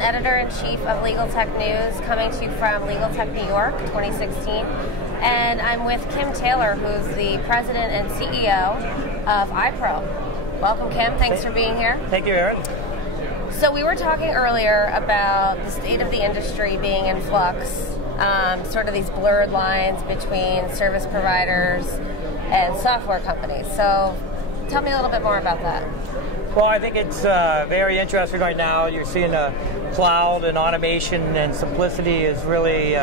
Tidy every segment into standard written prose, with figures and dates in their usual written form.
Editor-in-Chief of Legaltech News, coming to you from Legaltech New York 2016. And I'm with Kim Taylor, who's the President and CEO of iPro. Welcome, Kim. Thanks for being here. Thank you, Erin. So we were talking earlier about the state of the industry being in flux, sort of these blurred lines between service providers and software companies. So tell me a little bit more about that. Well, I think it's very interesting right now. You're seeing cloud and automation and simplicity is really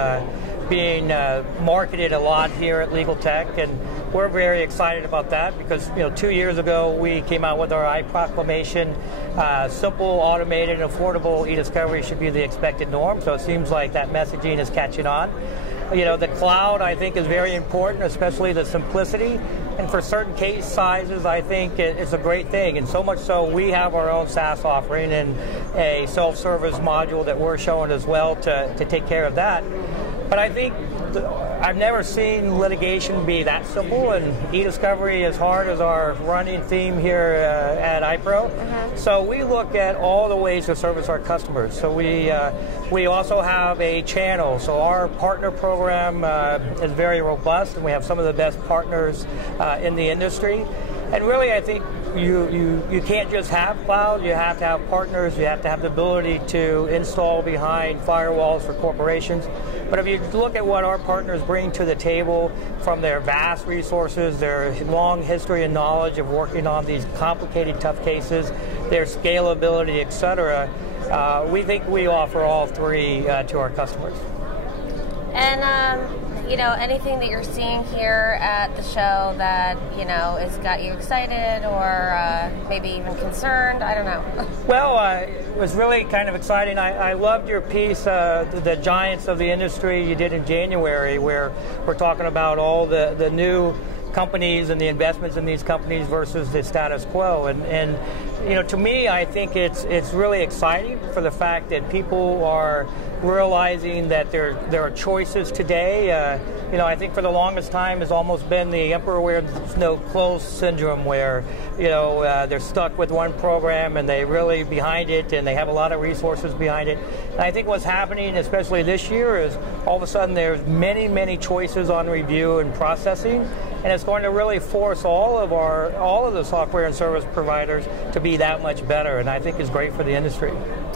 being marketed a lot here at Legaltech, and we're very excited about that because 2 years ago we came out with our iProclamation. Simple, automated, and affordable e-discovery should be the expected norm. So it seems like that messaging is catching on. The cloud, I think, is very important, especially the simplicity. And for certain case sizes, I think it's a great thing. And so much so, we have our own SaaS offering and a self-service module that we're showing as well to take care of that. But I think I've never seen litigation be that simple, and e-discovery is hard as our running theme here at iPro. So we look at all the ways to service our customers. So we also have a channel. So our partner program is very robust, and we have some of the best partners in the industry. And really, I think you can't just have cloud. You have to have partners. You have to have the ability to install behind firewalls for corporations. But if you look at what our partners bring to the table from their vast resources, their long history and knowledge of working on these complicated, tough cases, their scalability, etc., we think we offer all three to our customers. And anything that you're seeing here at the show that has got you excited or maybe even concerned? I don't know. Well, it was really kind of exciting. I loved your piece, the giants of the industry you did in January, where we're talking about all the new companies and the investments in these companies versus the status quo. And to me, I think it's really exciting for the fact that people are realizing that there are choices today. I think for the longest time has almost been the emperor wears no clothes syndrome, where they're stuck with one program and they really behind it, and they have a lot of resources behind it. And I think what's happening, especially this year, is all of a sudden there's many choices on review and processing, and it's going to really force all of the software and service providers to be that much better, and I think is great for the industry.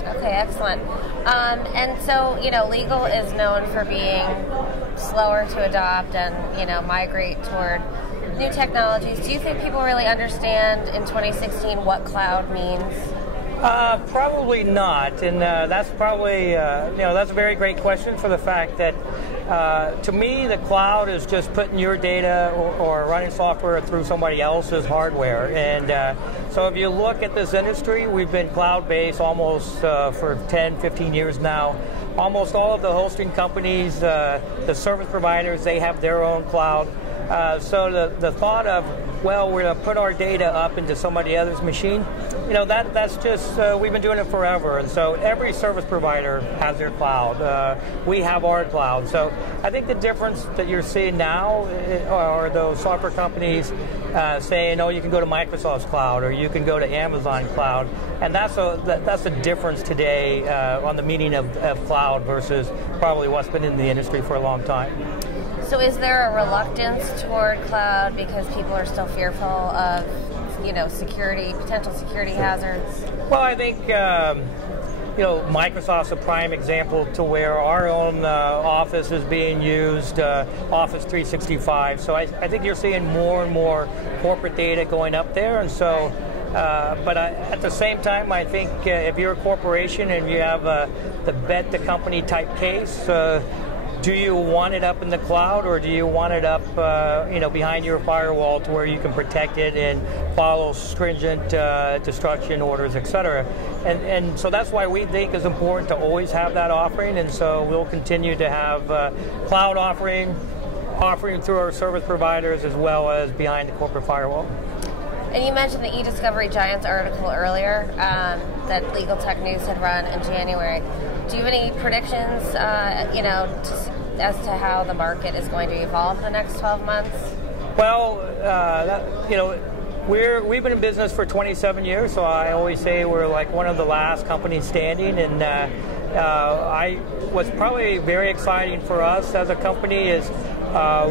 Okay, excellent. And so, legal is known for being slower to adopt and, migrate toward new technologies. Do you think people really understand in 2016 what cloud means? Probably not, and that's probably, that's a very great question for the fact that to me, the cloud is just putting your data or running software through somebody else's hardware. And so if you look at this industry, we've been cloud-based almost for 10, 15 years now. Almost all of the hosting companies, the service providers, they have their own cloud. So the thought of, well, we're going to put our data up into somebody else's machine, that's just, we've been doing it forever. And so every service provider has their cloud. We have our cloud. So I think the difference that you're seeing now are those software companies saying, oh, you can go to Microsoft's cloud or you can go to Amazon cloud. And that's a difference today on the meaning of cloud versus probably what's been in the industry for a long time. So is there a reluctance toward cloud because people are still fearful of, potential security hazards? Well, I think, Microsoft's a prime example to where our own Office is being used, Office 365. So I think you're seeing more and more corporate data going up there. And so, but at the same time, I think if you're a corporation and you have the bet the company type case, do you want it up in the cloud, or do you want it up, behind your firewall to where you can protect it and follow stringent destruction orders, etc.? And so that's why we think it's important to always have that offering. And so we'll continue to have cloud offering through our service providers as well as behind the corporate firewall. And you mentioned the e-discovery giants article earlier that Legaltech News had run in January. Do you have any predictions, as to how the market is going to evolve in the next 12 months? Well, we've been in business for 27 years, so I always say we're like one of the last companies standing. And what's probably very exciting for us as a company is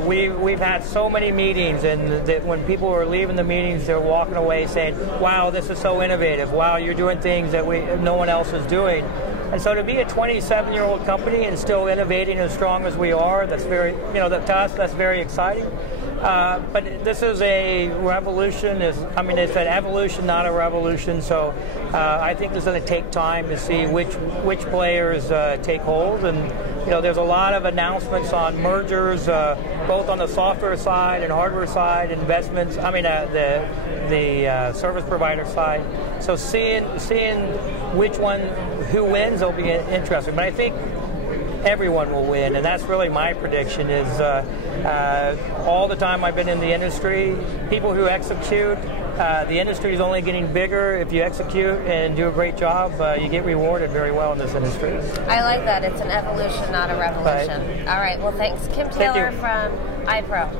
we've had so many meetings, and that when people are leaving the meetings, they're walking away saying, "Wow, this is so innovative! Wow, you're doing things that no one else is doing." And so to be a 27-year-old company and still innovating as strong as we are, that's very, to us, that's very exciting. But this is a revolution. It's an evolution, not a revolution. So I think it's going to take time to see which players take hold. And there's a lot of announcements on mergers, both on the software side and hardware side, investments. The service provider side. So seeing who wins will be interesting. But I think everyone will win, and that's really my prediction. Is all the time I've been in the industry, people who execute, the industry is only getting bigger. If you execute and do a great job, you get rewarded very well in this industry. I like that. It's an evolution, not a revolution. Right. All right. Well, thanks, Kim Taylor from iPro.